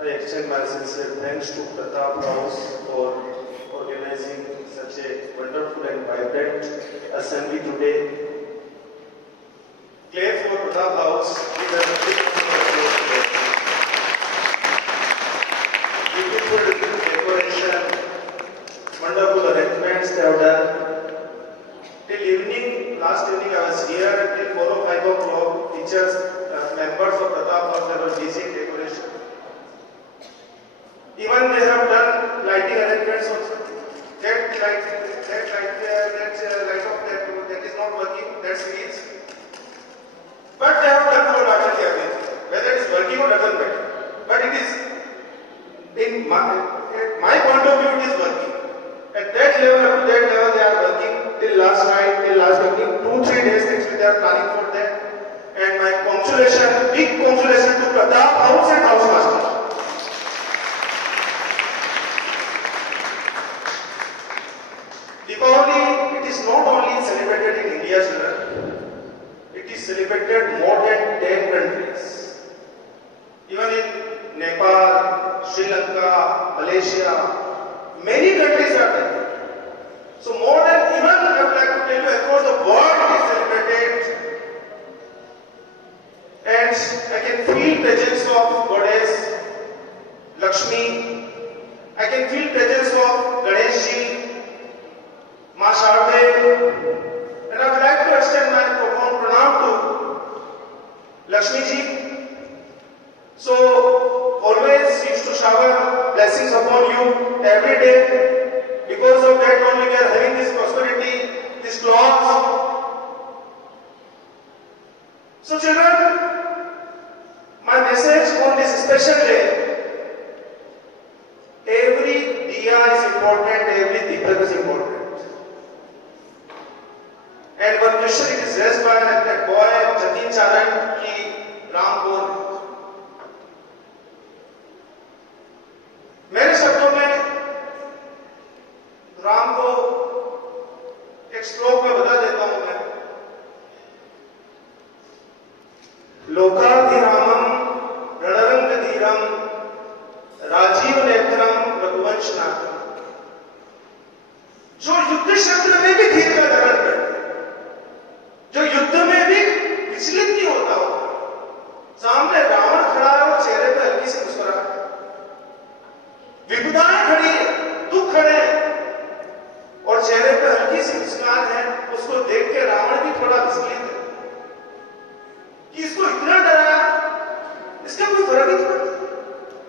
I extend my sincere thanks to Pratap House for organizing such a wonderful and vibrant assembly today. Clap for Pratap House. Beautiful decoration, wonderful arrangements they have done. Till evening, last evening I was here till 4 or 5 o'clock. Teachers, members of Pratap House, they were busy in decoration. Even they have done lighting arrangements also. That light that is not working, that's means. But they have done wholeheartedly everything. Whether it is working or doesn't matter. But it is, in my point of view, it is working. At that level, up to that level, they are working till last night, till last evening. 2-3 days actually they are planning for that. And my congratulations, big congratulations to Pratap House and House Master. Diwali, it is not only celebrated in India, children. It is celebrated more than 10 countries. Even in Nepal, Sri Lanka, Malaysia, many countries are there. So more than, even I would like to tell you, across the world it is celebrated. And I can feel presence of Goddess Lakshmi. I can feel presence of Ganeshji, Ma Sharde, and I would like to extend my profound pranam to Lakshmi ji. So always she used to shower blessings upon you every day. Because of that only we are having this prosperity, this cloth. So children, my message on this special day, every diya is important, every deepak is important. And one question it is raised by that boy Jatin Charan ki Ram kaun hai. मेरे शब्दों में राम को एक श्लोक में बता देता हूं मैं. लोकाभिरामम रणरंग धीरम राजीव नेत्रम रघुवंशनाथम. जो युद्ध क्षेत्र में भी धीर का धारण करते, जो युद्ध में भी विचलित नहीं होता हो. सामने रावण खड़ा है और चेहरे पर हल्की सी मुस्कुराहट, विपदाएं खड़ी है, दुख खड़े हैं और चेहरे पर हल्की सी मुस्कान है. उसको देख के रावण भी थोड़ा विचलित है कि इसको इतना डराया, इसका कोई फर्क ही नहीं पड़ता.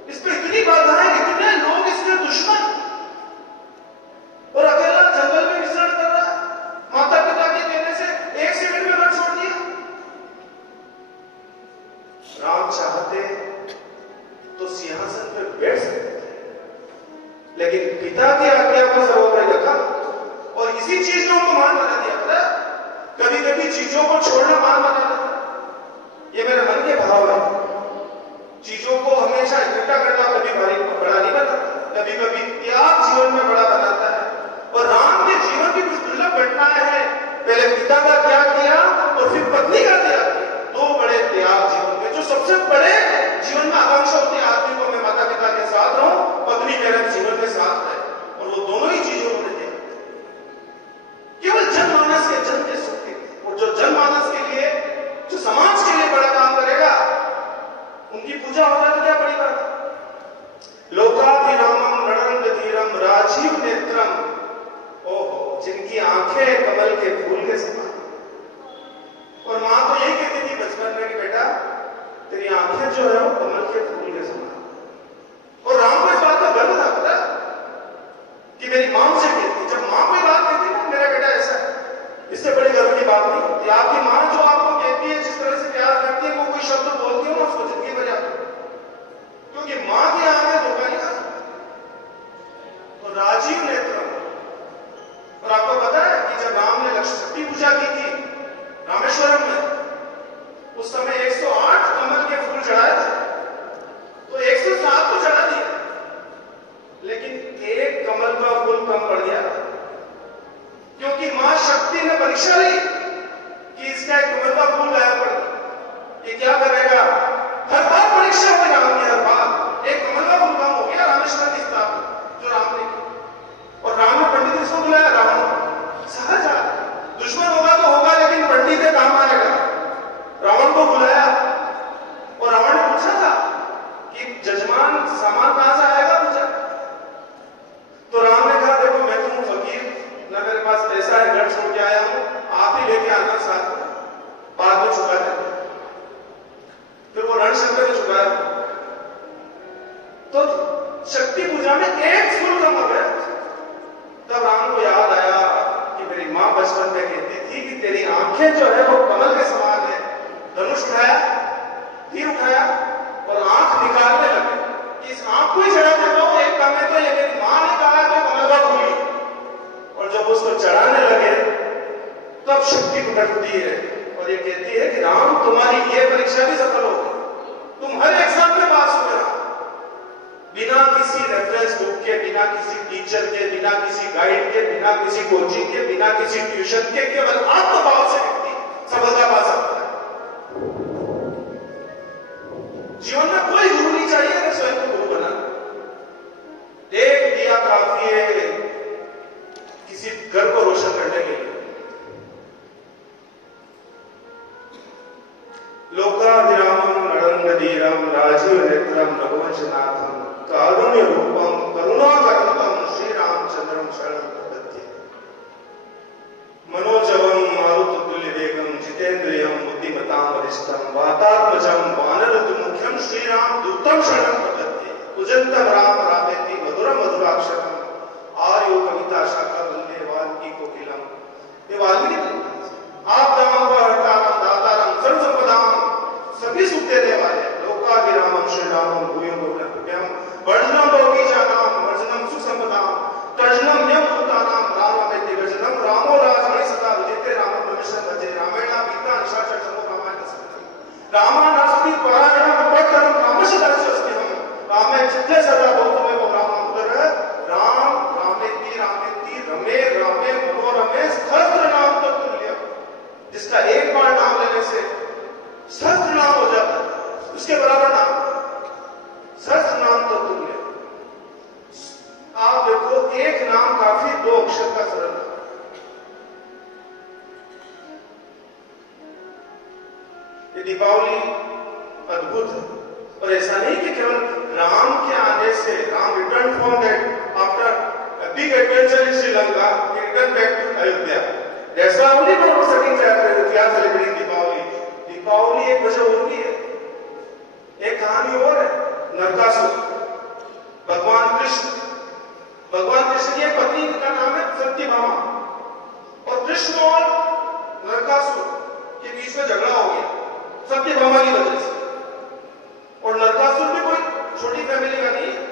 इस पर इतनी बाधाएं, इतने लोग इसके दुश्मन, और अकेला जंगल में विचरण कर रहा. माता पिता के कहने से 1 सेकंड में घर छोड़ दिया. राम चाहते तो सिंहासन पर बैठ सकते, लेकिन पिता की आज्ञा को सर्वोपरि रखा और इसी चीज ने उनको मान बना दिया. कभी कभी चीजों को छोड़ना मान बना देता. ये मेरे मन के भाव है. चीजों को हमेशा इकट्ठा करना कभी भारी बड़ा नहीं बनाता, कभी कभी त्याग जीवन में बड़ा बनाता है. और राम के जीवन की कुछ दुर्लभ घटनाएं हैं. पहले पिता का त्याग किया और फिर पत्नी का त्याग किया. 2 बड़े त्याग जीवन में. जो सबसे बड़े जीवन में आकांक्षा होती है आदमी को, मैं माता पिता के साथ रहूं, पत्नी मेरे जीवन में साथ रहे, और वो दोनों ही चीजों को दिया केवल जनमानस के जन के सुख के. और जो जनमानस के लिए, जो समाज के लिए बड़ा काम करेगा, उनकी पूजा हो जाए तो क्या बड़ी बात है. लोकाभिरामम रणरंग धीरम राजीव नेत्रम. ओहो, जिनकी आंखें कमल के फूल के समान. और मां तो यही कहती थी बचपन में कि बेटा तेरी आंखें जो है वो कमल के फूल के समान. और राम को इस बात का गर्व था, पता कि मेरी मां मुझे कहती, जब मां कोई बात कहती ना मेरा बेटा ऐसा है, इससे बड़ी गर्व की बात नहीं. कि आपकी मां जो आपको कहती है, जिस तरह से प्यार करती है, वो कोई शब्द बोलती हो ना उसको जिंदगी भर याद रखो, क्योंकि मां की आंखें धोखा नहीं खा सकती. तो राजीव नेत्र. और आपको पता है कि जब राम ने लक्ष्मी पूजा की थी रामेश्वरम में, उस समय 108 कमल के फूल चढ़ाए थे. कि जजमान सामान कहां से आएगा पूजा? तो राम ने कहा देखो मैं तो हूं फकीर, ना मेरे पास पैसा है, घर छोड़ के आया हूं, आप ही लेके आना साथ में, बाद में चुका देंगे। फिर वो रणशंकर ने चुकाया। तो शक्ति पूजा में एक फूल कम हो गया। तब राम को याद आया कि मेरी मां बचपन में कहती थी कि तेरी आंखें जो है वो कमल के समान है। धनुष उठाया, तीर उठाया और आंख निकालने लगे। इस आंख को ही चढ़ा देता हूं, एक काम है तो ये मेरी मां ने कहा तो कमल का फूल। और जब उसको चढ़ाने लगे तब शक्ति उठती है और ये कहती है कि राम तुम्हारी ये परीक्षा भी सफल हो गई, तुम हर एग्जाम में पास हो गए। बिना किसी रेफरेंस बुक के, बिना किसी टीचर के, बिना किसी गाइड के, बिना किसी कोचिंग के, बिना किसी ट्यूशन के, केवल आत्मभाव से व्यक्ति सफलता पा सकता है। जीवन में कोई गुरु नहीं चाहिए, अगर स्वयं को गुरु बना। एक दिया काफी है किसी घर को रोशन करने के लिए। लोकाभिरामम नरंगधीरम राजीव नेत्रम रघुवंशनाथम कारुण्य रूपम करुणाकरतम श्री रामचंद्रम शरणं प्रपद्ये। मनोजवम मारुततुल्य वेगम जितेन्द्रियम बुद्धिमतां वरिष्ठम वातात्मजं वानरतुमुख्यम श्री राम दूतम शरणं प्रपद्ये। कुजंतम राम रामेति मधुरम मधुराक्षरम आर्यो कविता शाखा वंदे वाल्मीकि कोकिलम। ये वाल्मीकि आपदाम हरतारम दातारम सर्व संपदाम, सभी सुख देने वाले। लोकाभिरामम श्री रामम भूयो भुवनप्रियम वर्जनम भोगीजानाम वर्जनम सुख संपदाम तर्जनम यम भूतानाम रामामेति गजनम रामो राजमणि सदा विजिते रामं भविष्यं भजे। रामेण पीता निशाचर समो रामायण संगम रामानास्ति परायणम पठनम रामशदास्यस्तिहम रामे चित्ते सदा भवतु मे रामं राम रामेति रामेति रमे रामे मनोरमे सहस्र नाम तत्तुल्यम। जिसका एक बार नाम लेने से सहस्र नाम हो जाता है, उसके बराबर नाम सहस्र नाम तो तुल्य। आप देखो एक नाम काफी, दो अक्षर का सरल नाम। ये दीपावली अद्भुत है। और ऐसा नहीं कि केवल राम के आने से, Ram return from that after big adventure in Sri Lanka, he return back to Ayodhya. That's why only not setting we are celebrating Deepavali. Deepavali एक वजह और भी है, एक कहानी और है। नरकासुर, भगवान कृष्ण की एक पत्नी का नाम है सत्यभामा, और कृष्ण और नरकासुर के बीच में झगड़ा हो गया सत्यभामा की वजह से। और नरकासुर भी कोई छोटी फैमिली का नहीं है।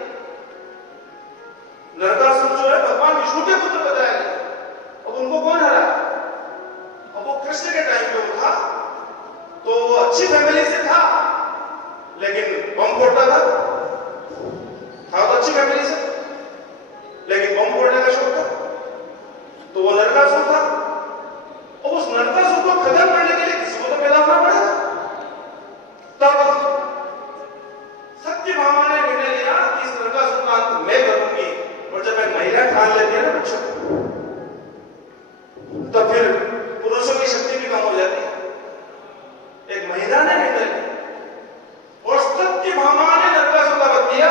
नरकासुर जो है भगवान विष्णु के पुत्र बताया गया। अब उनको कौन हरा? अब वो कृष्ण के टाइम पे वो था तो अच्छी फैमिली से था, लेकिन बम फोड़ता था तो अच्छी फैमिली से, लेकिन बम फोड़ने का शौक था, तो वो नरकासुर था। और उस नरकासुर को खत्म करने के लिए किसी को तो पैदा होना पड़ा। तब सत्यभामा ने निर्णय लिया कि इस नरकासुर का अंत मैं करूंगी। और जब एक महिला ठान लेती है ना बच्चों, तो फिर पुरुषों की शक्ति भी कम हो जाती है। एक महिला ने निर्णय लिया और सत्यभामा ने नरकासुर का वध किया।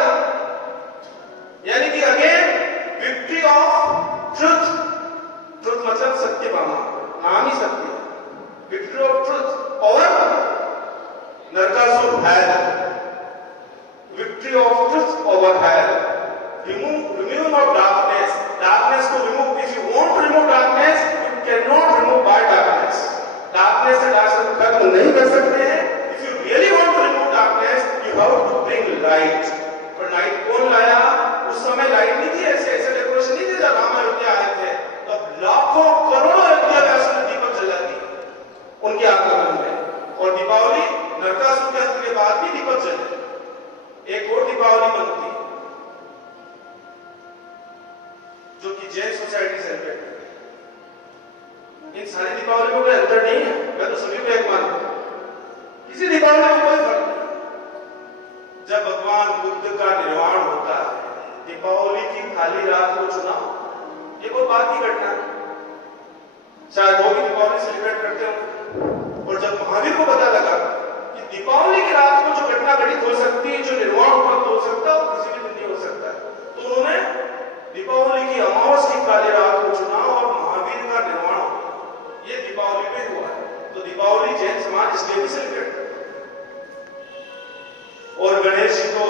यानी कि again victory of truth. Truth मतलब सत्यभामा, नाम ही सत्य। Victory of truth. और Narakasura had victory of truth over had remove of darkness. Darkness को remove, if you want to remove darkness you can not remove by darkness. Darkness से darkness खत्म नहीं कर सकते हैं। If you really want to remove darkness you have to bring light. और light कौन लाया? उस समय लाइट नहीं थी, ऐसे डेकोरेशन नहीं थे। जब राम अयोध्या आए थे तब लाखों करोड़ों अयोध्यावासियों ने दीपक जला दिए उनके आगमन में। और दीपावली नरकासुर के अंत के बाद भी दीपक जले। एक और दीपावली बनती जो कि जैन सोसाइटी सेलिब्रेट करती है। इन सारी दीपावली में कोई अंतर नहीं है, मैं तो सभी को एक मानता हूं। किसी दीपावली में कोई फर्क नहीं। जब भगवान बुद्ध का निर्वाण होता है, दीपावली की खाली रात को चुना, ये कोई बात की घटना है। शायद वो भी दीपावली सेलिब्रेट करते हो। और जब महावीर को पता लगा कि दीपावली की रात को जो घटना घटित हो सकती है, जो निर्वाण हुआ और गणेश जी को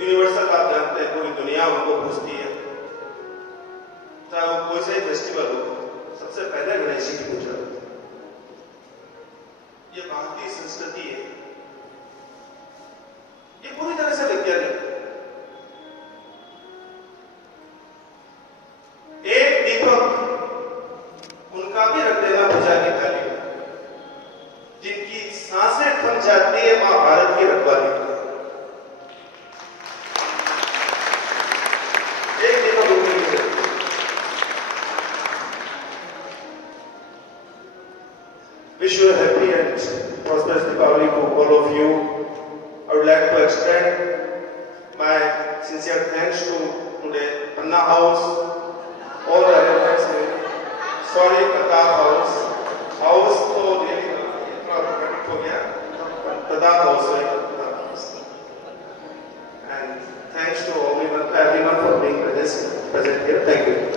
यूनिवर्सल आप जानते हैं, पूरी दुनिया उनको पूजती है, चाहे वो कोई सा ही फेस्टिवल हो, सबसे पहले गणेश जी की पूजा होती है। ये भारतीय संस्कृति है, ये पूरी तरह से वैज्ञानिक है। एक दीपक उनका भी रख देना पूजा की थाली में, जिनकी सांसें थम जाती है मां भारत की रखवाली। एक दीपक उनके लिए। Wish you a happy and prosperous Deepavali to all of you. I would like to extend my sincere thanks to today Anna House, all the arrangements here. Sorry, Pratap House. House तो really credit हो गया, Pratap House है, Pratap House. And thanks to everyone for being present here. Thank you.